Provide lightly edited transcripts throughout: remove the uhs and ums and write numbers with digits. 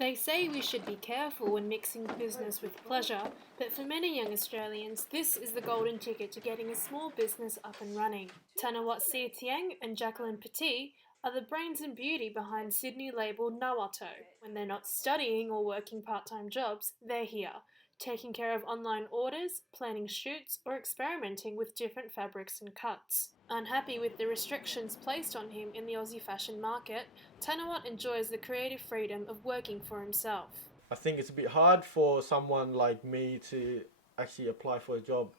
They say we should be careful when mixing business with pleasure, but for many young Australians, this is the golden ticket to getting a small business up and running. Tanawat Tiang and Jacqueline Petit are the brains and beauty behind Sydney label Nawato. When they're not studying or working part-time jobs, they're here, taking care of online orders, planning shoots, or experimenting with different fabrics and cuts. Unhappy with the restrictions placed on him in the Aussie fashion market, Tanawat enjoys the creative freedom of working for himself. I think it's a bit hard for someone like me to actually apply for a job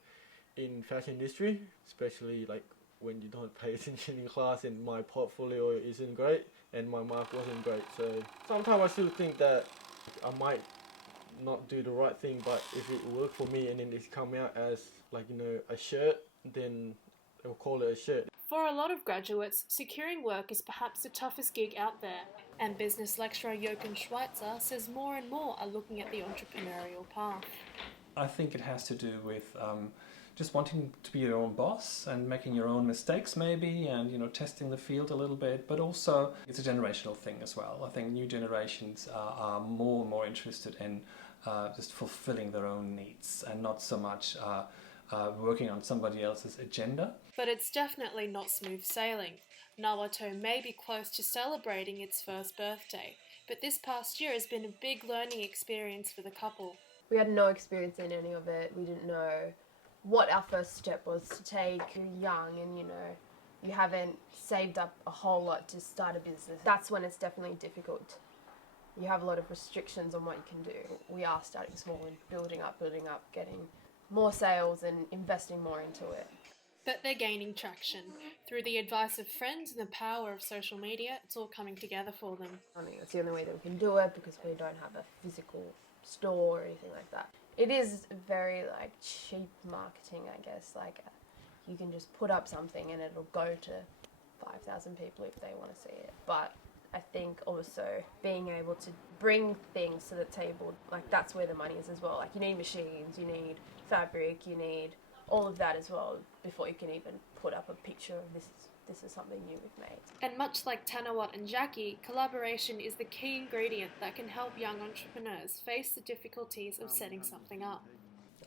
in fashion industry, especially like when you don't pay attention in class and my portfolio isn't great and my mark wasn't great. So sometimes I still think that I might not do the right thing, but if it worked for me and then it's come out as like, a shirt, then they'll call it a shirt. For a lot of graduates, securing work is perhaps the toughest gig out there, and business lecturer Jochen Schweitzer says more and more are looking at the entrepreneurial path. I think it has to do with just wanting to be your own boss and making your own mistakes maybe, and testing the field a little bit, but also it's a generational thing as well. I think new generations are more and more interested in just fulfilling their own needs and not so much working on somebody else's agenda. But it's definitely not smooth sailing. Nawato may be close to celebrating its first birthday, but this past year has been a big learning experience for the couple. We had no experience in any of it. We didn't know what our first step was to take. You're young and you haven't saved up a whole lot to start a business. That's when it's definitely difficult. You have a lot of restrictions on what you can do. We are starting small and building up, getting more sales and investing more into it. But they're gaining traction. Through the advice of friends and the power of social media, it's all coming together for them. I think that's the only way that we can do it because we don't have a physical store or anything like that. It is very cheap marketing, I guess. You can just put up something and it'll go to 5,000 people if they want to see it. But I think also being able to bring things to the table, that's where the money is as well. You need machines, you need fabric, you need all of that as well before you can even put up a picture of this is something new we've made. And much like Tanawat and Jackie, collaboration is the key ingredient that can help young entrepreneurs face the difficulties of setting something up.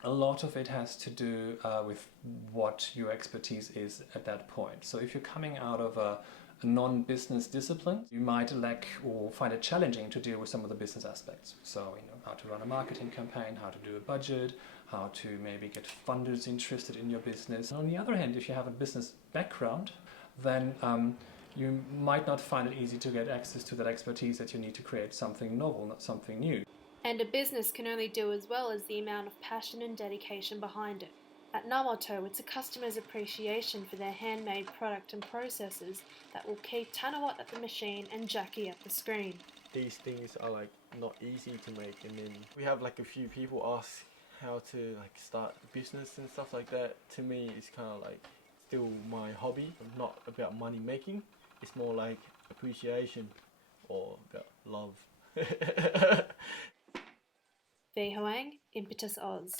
A lot of it has to do with what your expertise is at that point. So if you're coming out of a non-business discipline, you might lack or find it challenging to deal with some of the business aspects. So, how to run a marketing campaign, how to do a budget, how to maybe get funders interested in your business. And on the other hand, if you have a business background, then you might not find it easy to get access to that expertise that you need to create something novel, not something new. And a business can only do as well as the amount of passion and dedication behind it. At Nawato, it's a customer's appreciation for their handmade product and processes that will keep Tanawat at the machine and Jackie at the screen. These things are not easy to make, and then we have a few people ask how to start a business and stuff like that. To me, it's kind of still my hobby, not about money making. It's more like appreciation or about love. Fei Hoang, Impetus Oz.